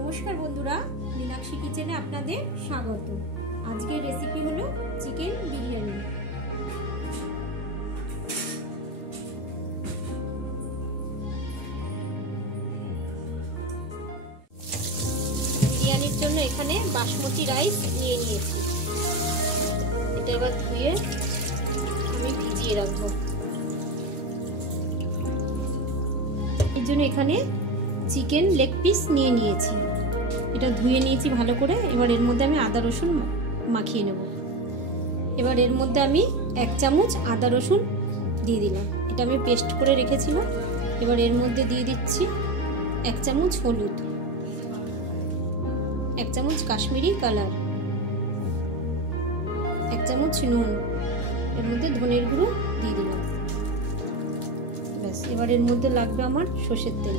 নমস্কার বন্ধুরা, মীনাক্ষী কিচেনে আপনাদের স্বাগত। আজকের রেসিপি হলো চিকেন বিরিয়ানি। বিরিয়ানির জন্য এখানে বাসমতি রাইস নিয়ে নিয়েছি। এটা এবার ধুয়ে আমি ভিজিয়ে রাখবো। এর জন্য এখানে চিকেন লেগ পিস নিয়ে নিয়েছি। এটা ধুয়ে নিয়েছি ভালো করে। এবার এর মধ্যে আমি আদা রসুন মাখিয়ে নেব। এবার এর মধ্যে আমি 1 চামচ আদা রসুন দিয়ে দিলাম। এটা আমি পেস্ট করে রেখেছিলাম। এবার এর মধ্যে দিয়ে দিচ্ছি 1 চামচ হলুদ, 1 চামচ কাশ্মীরি কালার, 1 চামচ নুন, এর মধ্যে ধনের গুঁড়ো দিয়ে দিলাম। ব্যাস, এবার এর মধ্যে লাগবে আমার সরষের তেল,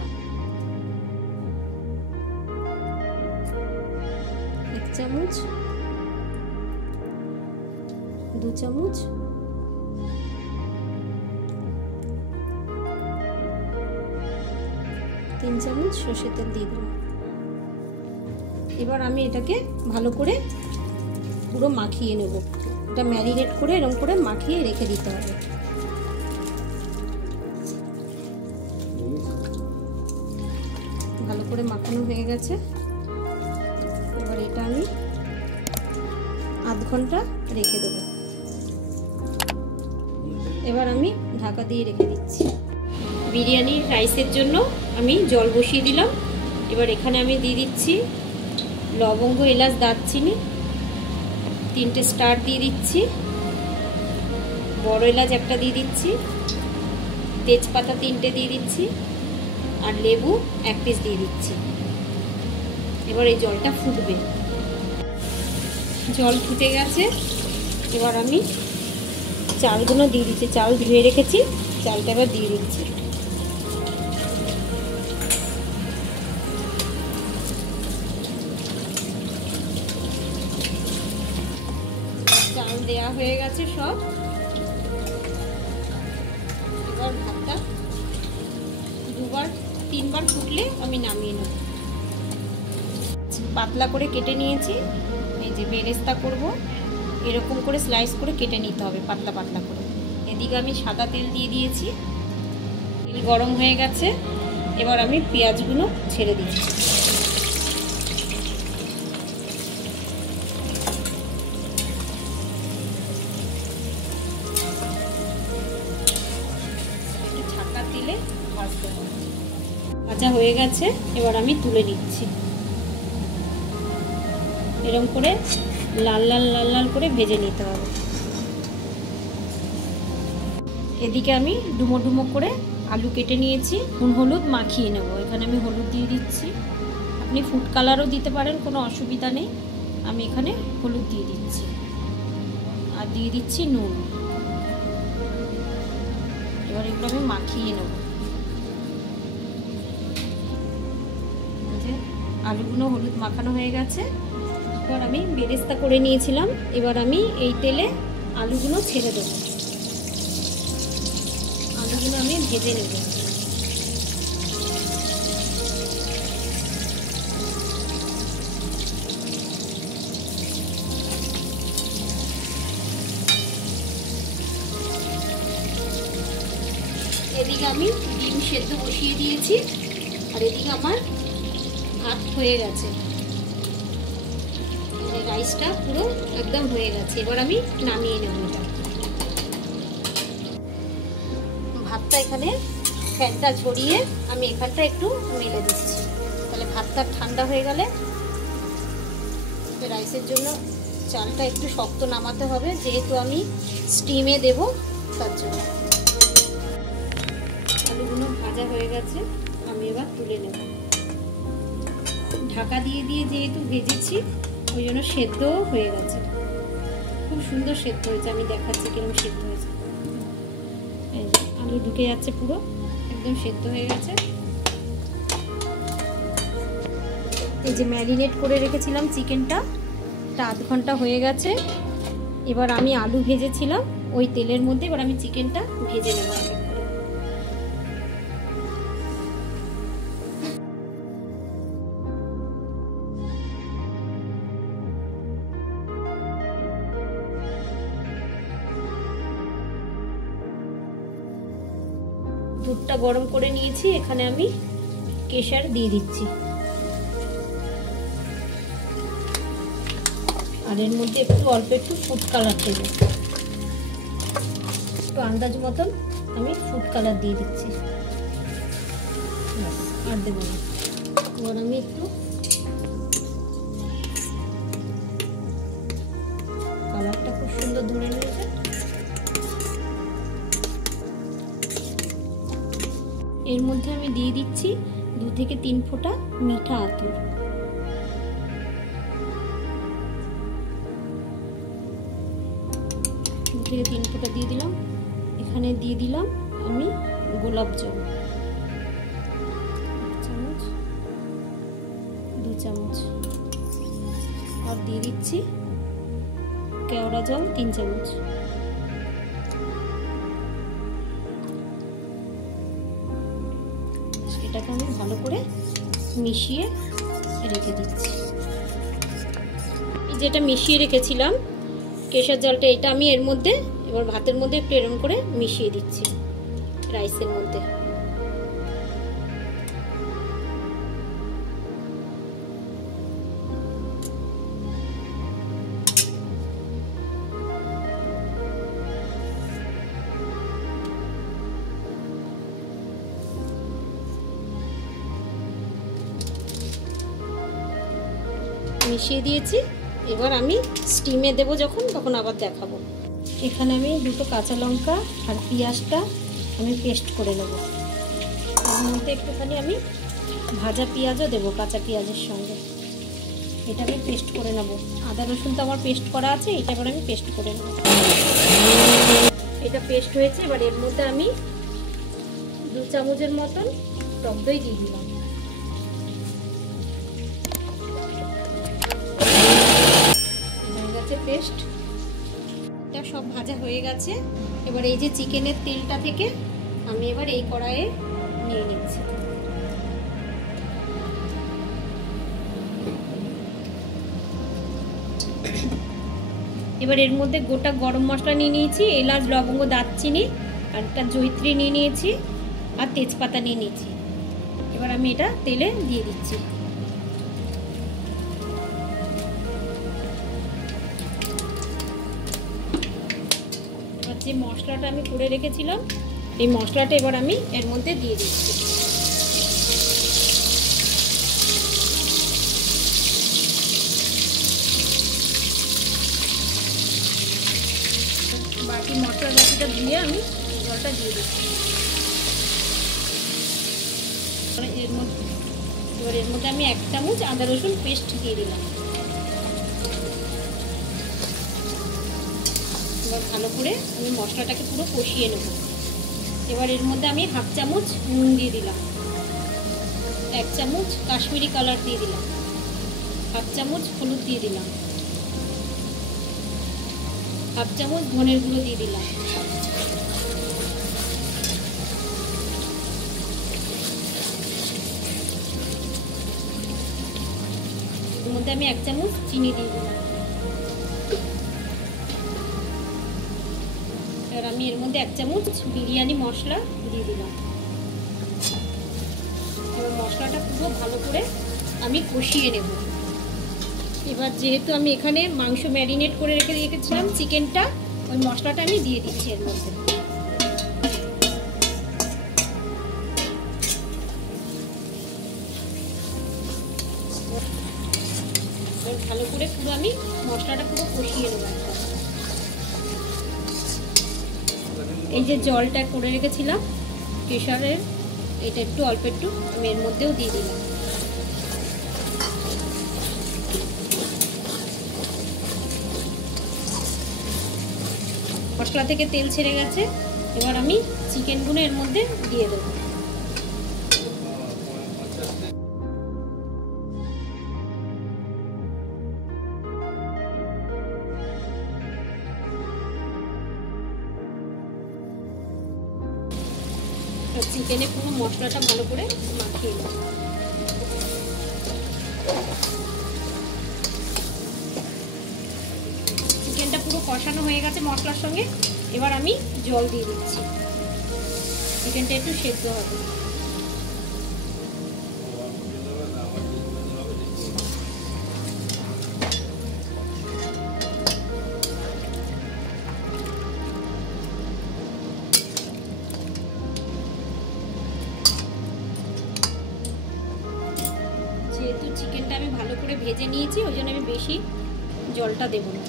1 চামচ, 2 চামচ, 3 চামচ সরষের তেল দিয়ে দিলাম। এবার আমি এটাকে ভালো করে পুরো মাখিয়ে নেব। এটা ম্যারিনেট করে এরকম করে মাখিয়ে রেখে দিতে হবে। ভালো করে মাখানো হয়ে গেছে। এবার এটা আমি আধ ঘন্টা রেখে দেব। এবার আমি ঢাকা দিয়ে রেখে দিচ্ছি। বিরিয়ানির রাইসের জন্য আমি জল বসিয়ে দিলাম। এবার এখানে আমি দিয়ে দিচ্ছি লবঙ্গ, এলাচ, দারচিনি, 3টে স্টার দিয়ে দিচ্ছি, বড় এলাচ 1টা দিয়ে দিচ্ছি, তেজপাতা 3টে দিয়ে দিচ্ছি, আর লেবু 1 পিস দিয়ে দিচ্ছি। এবার এই জলটা ফুটবে। জল ফুটে গেছে। এবার আমি চালগুলো দিয়ে দিচ্ছি। চাল ধুয়ে রেখেছি, চালটা এবার দিয়ে দিচ্ছি। চাল দেয়া হয়ে গেছে সব। এবার ভাতটা 2-3 বার ফুটলে আমি নামিয়ে নেব। পাতলা করে কেটে নিয়েছি। এই যে বেরেস্তা করব, এরকম করে স্লাইস করে কেটে নিতে হবে পাতলা পাতলা করে। এদিকে আমি সাদা তেল দিয়ে দিয়েছি। তেল গরম হয়ে গেছে। এবার আমি পেঁয়াজগুলো ছেড়ে দিচ্ছি। একটু ছাকা দিলে ভাজতে হবে। ভাজা হয়ে গেছে। এবার আমি তুলে নিচ্ছি। এরকম করে লাল লাল লাল লাল করে ভেজে নিতে হবে। এদিকে আমি ডুমো ডুমো করে আলু কেটে নিয়েছি। নুন হলুদ মাখিয়ে নেব। এখানে আমি হলুদ দিয়ে দিচ্ছি। আপনি ফুড কালারও দিতে পারেন, কোনো অসুবিধা নেই। আমি এখানে হলুদ দিয়ে দিচ্ছি আর দিয়ে দিচ্ছি নুন। এবার এগুলো আমি মাখিয়ে নেব। আলুগুলো হলুদ মাখানো হয়ে গেছে। এবার আমি বেরেস্তা করে নিয়েছিলাম। এবার আমি এই তেলে আলুগুলো ছেড়ে দেবো। আলুগুলো আমি ভেজে নেব। এদিকে আমি ডিম সেদ্ধ বসিয়ে দিয়েছি, আর এদিকে আমার ভাত হয়ে গেছে। রাইসটা পুরো একদম হয়ে গেছে। এবার আমি নামিয়ে নেব। এটা ভাতটা এখানে ফ্যানটা ঝরিয়ে আমি এখানটা একটু মেলে দিচ্ছি। তাহলে ভাতটা ঠান্ডা হয়ে গেলে রাইসের জন্য চালটা একটু শক্ত নামাতে হবে, যেহেতু আমি স্টিমে দেব তার জন্য। আলুগুলো ভাজা হয়ে গেছে, আমি এবার তুলে নেব। ঢাকা দিয়ে দিয়ে যেহেতু ভেজেছি, ওই জন্য সেদ্ধও হয়ে গেছে। খুব সুন্দর সেদ্ধ হয়েছে। আমি দেখাচ্ছি কিরকম সেদ্ধ হয়েছে। এই যে আলু ঢুকে যাচ্ছে, পুরো একদম সেদ্ধ হয়ে গেছে। এই যে ম্যারিনেট করে রেখেছিলাম চিকেনটা, এটা আধ ঘন্টা হয়ে গেছে। এবার আমি আলু ভেজেছিলাম ওই তেলের মধ্যে, এবার আমি চিকেনটা ভেজে নেব। দুধটা গরম করে নিয়েছি, এখানে আমি কেশর দিয়ে দিচ্ছি। আর এর মধ্যে একটু অল্প একটু ফুড কালার দেব, একটু আন্দাজ মতন আমি ফুড কালার দিয়ে দিচ্ছি, আর দেবো না। এবার আমি একটু কালারটা খুব সুন্দর ধরে নিয়েছে। এর মধ্যে আমি দিয়ে দিচ্ছি 2 থেকে 3 ফোঁটা মিঠা আতর। থেকে 3 ফোঁটা দিয়ে দিলাম। এখানে দিয়ে দিলাম আমি গোলাপ জল 1 চামচ, 2 চামচ, আর দিয়ে দিচ্ছি কেওড়া জল 3 চামচ। এটাকে আমি ভালো করে মিশিয়ে রেখে দিচ্ছি। এই যেটা মিশিয়ে রেখেছিলাম কেশর জলটা, এটা আমি এর মধ্যে এবার ভাতের মধ্যে একটু এরকম করে মিশিয়ে দিচ্ছি রাইসের মধ্যে। মিশিয়ে দিয়েছি, এবার আমি স্টিমে দেবো যখন, তখন আবার দেখাবো। এখানে আমি 2টো কাঁচা লঙ্কা আর পেঁয়াজটা আমি পেস্ট করে নেব। এর মধ্যে একটুখানি আমি ভাজা পেঁয়াজও দেবো কাঁচা পেঁয়াজের সঙ্গে। এটা আমি পেস্ট করে নেব। আদা রসুন তো আমার পেস্ট করা আছে, এটা এবার আমি পেস্ট করে নেব। এটা পেস্ট হয়েছে, এবার এর মধ্যে আমি 2 চামচের মতন টক দই দিয়ে দিলাম। পেস্ট এটা সব ভাজা হয়ে গেছে। এবার এই যে চিকেনের তেলটা থেকে আমি এবার এই কড়াইয়ে নিয়ে নিচ্ছি। এবার এর মধ্যে গোটা গরম মশলা নিয়ে নিয়েছি, এলাচ, লবঙ্গ, দারচিনি আর একটা জয়িত্রী নিয়ে নিয়েছি, আর তেজপাতা নিয়ে নিয়েছি। এবার আমি এটা তেলে দিয়ে দিচ্ছি। যে মশলাটা আমি করে রেখেছিলাম, এই মশলাটা এবার আমি এর মধ্যে দিয়ে দিচ্ছি। বাকি মশলা বাকিটা দিয়ে আমি জলটা দিয়ে দিচ্ছি। এবার এর মধ্যে আমি 1 চামচ আদা রসুন পেস্ট দিয়ে দিলাম। এবার ভালো করে আমি মশলাটাকে পুরো কষিয়ে নেব। এবার এর মধ্যে আমি 1/2 চামচ নুন দিয়ে দিলাম, 1 চামচ কাশ্মীরি কালার দিয়ে দিলাম, 1/2 চামচ হলুদ দিয়ে দিলাম, 1/2 চামচ ধনের গুঁড়ো দিয়ে দিলাম, এর মধ্যে আমি 1 চামচ চিনি দিয়ে দিলাম। এবার আমি এর মধ্যে 1 চামচ বিরিয়ানি মশলা দিয়ে দিলাম। এবার মশলাটা পুরো ভালো করে আমি কষিয়ে নেব। এবার যেহেতু আমি এখানে মাংস ম্যারিনেট করে রেখে দিয়েছিলাম চিকেনটা, ওই মশলাটা আমি দিয়ে দিচ্ছি এর মধ্যে। ভালো করে পুরো আমি মশলাটা পুরো কষিয়ে নেব। এই যে জলটা করে রেখেছিলাম কেশরের, এটা একটু অল্প একটু আমি এর মধ্যেও দিয়ে দিলাম। মশলা থেকে তেল ছেড়ে গেছে, এবার আমি চিকেনগুলো এর মধ্যে দিয়ে দেবো। চিকেনে পুরো মশলাটা ভালো করে মাখিয়ে নেব। চিকেনটা পুরো কষানো হয়ে গেছে মশলার সঙ্গে, এবার আমি জল দিয়ে দিচ্ছি। চিকেনটা একটু সেদ্ধ হবে। যেহেতু চিকেনটা আমি ভালো করে ভেজে নিয়েছি, ওই জন্য আমি বেশি জলটা দেব না।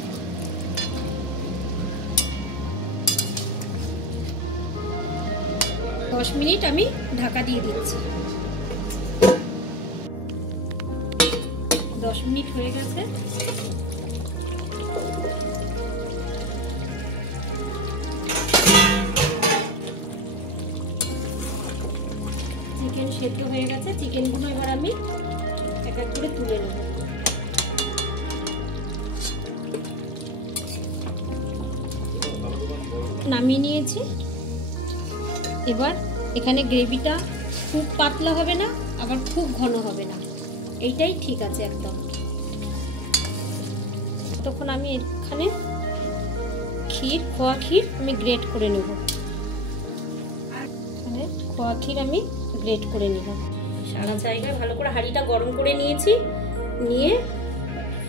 দশ মিনিট আমি ঢাকা দিয়ে দিচ্ছি। 10 মিনিট হয়ে গেছে। চিকেন সেদ্ধ হয়ে গেছে। চিকেনগুলো এবার আমি এক এক করে তুলে নেব। নামিয়ে নিয়েছি। এবার এখানে গ্রেভিটা খুব পাতলা হবে না, আবার খুব ঘন হবে না, এইটাই ঠিক আছে একদম। তখন আমি এখানে খোয়া ক্ষীর আমি গ্রেট করে নেব। এখানে খোয়া ক্ষীর আমি গ্রেট করে নিলাম। সারা জায়গায় ভালো করে হাঁড়িটা গরম করে নিয়েছি, নিয়ে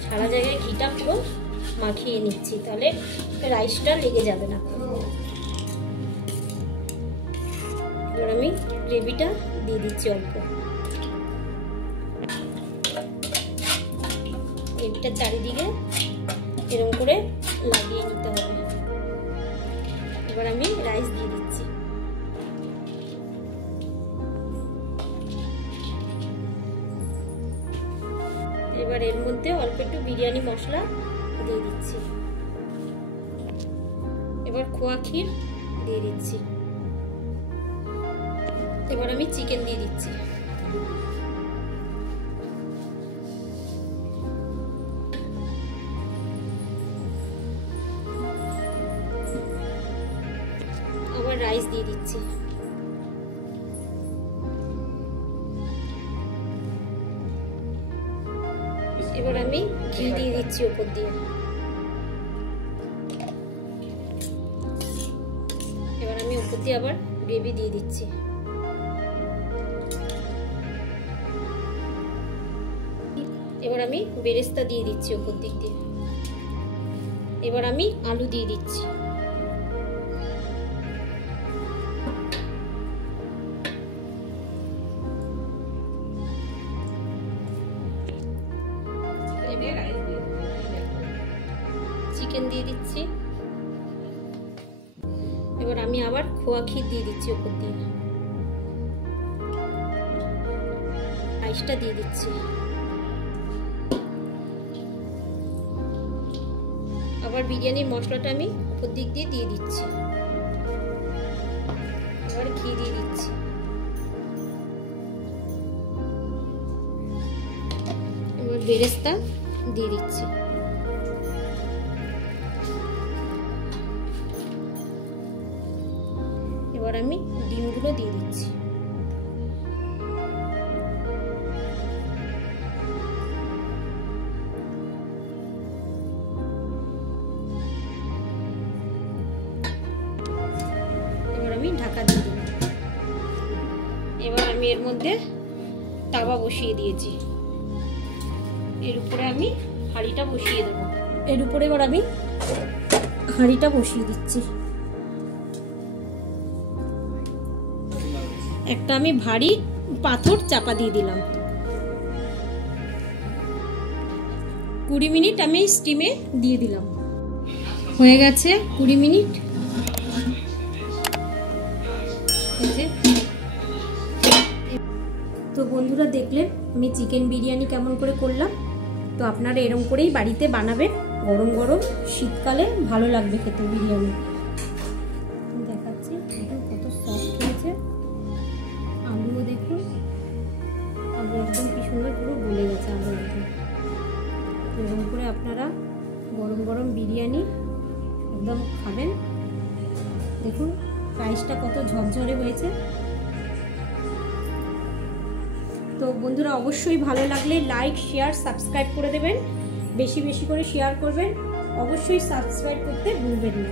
সারা জায়গায় ঘিটা পুরো মাখিয়ে নিচ্ছি, তাহলে রাইসটা লেগে যাবে না। এবার আমি গ্রেভিটা দিয়ে দিচ্ছি অল্প। গ্রেভিটা চারিদিকে এরকম করে লাগিয়ে নিতে হবে। এবার আমি রাইস দিয়ে দিচ্ছি। এবার এর মধ্যে অল্প একটু বিরিয়ানি মশলা দিয়ে দিচ্ছি। এবার খোয়া ক্ষীর দিয়ে দিচ্ছি। এবার আমি চিকেন দিয়ে দিচ্ছি। আবার রাইস দিয়ে দিচ্ছি। এবার আমি ঘি দিয়ে দিচ্ছি উপর দিয়ে। এবার আমি উপর দিয়ে আবার গ্রেভি দিয়ে দিচ্ছি। এবার আমি বেরেস্তা দিয়ে দিচ্ছি উপর দিক দিয়ে। এবার আমি আলু দিয়ে দিচ্ছি। চিকেন দিয়ে দিচ্ছি। এবার আমি আবার খোয়া ক্ষীর দিয়ে দিচ্ছি উপর দিয়ে। রাইসটা দিয়ে দিচ্ছি। আবার বিরিয়ানির মশলাটা আমি উপর দিক দিয়ে দিয়ে দিচ্ছি। এবার ঘি দিয়ে দিচ্ছি। এবার বেরেস্তা দিয়ে দিচ্ছি। এবার আমি ডিমগুলো দিয়ে দিচ্ছি। এবার আমি ঢাকা দিয়ে দিলাম। এবার আমি এর মধ্যে তাওয়া বসিয়ে দিয়েছি। এর উপরে আমি হাঁড়িটা বসিয়ে দেব। এর উপরে এবার আমি হাঁড়িটা বসিয়ে দিচ্ছি। একটা আমি ভারী পাথর চাপা দিয়ে দিলাম। 20 মিনিট আমি স্টিমে দিয়ে দিলাম। হয়ে গেছে 20 মিনিট। তো বন্ধুরা দেখলেন আমি চিকেন বিরিয়ানি কেমন করে করলাম। তো আপনারা এরকম করেই বাড়িতে বানাবেন, গরম গরম শীতকালে ভালো লাগবে খেতে বিরিয়ানি। দেখাচ্ছি কত সফট হয়েছে। আলুও দেখুন, আলু একদম কি সুন্দর পুরো গলে গেছে আলু একদম। এরকম করে আপনারা গরম গরম বিরিয়ানি একদম খাবেন। দেখুন রাইসটা কত ঝরঝরে হয়েছে। তো বন্ধুরা অবশ্যই ভালো লাগলে লাইক শেয়ার সাবস্ক্রাইব করে দেবেন, বেশি বেশি করে শেয়ার করবেন, অবশ্যই সাবস্ক্রাইব করতে ভুলবেন না।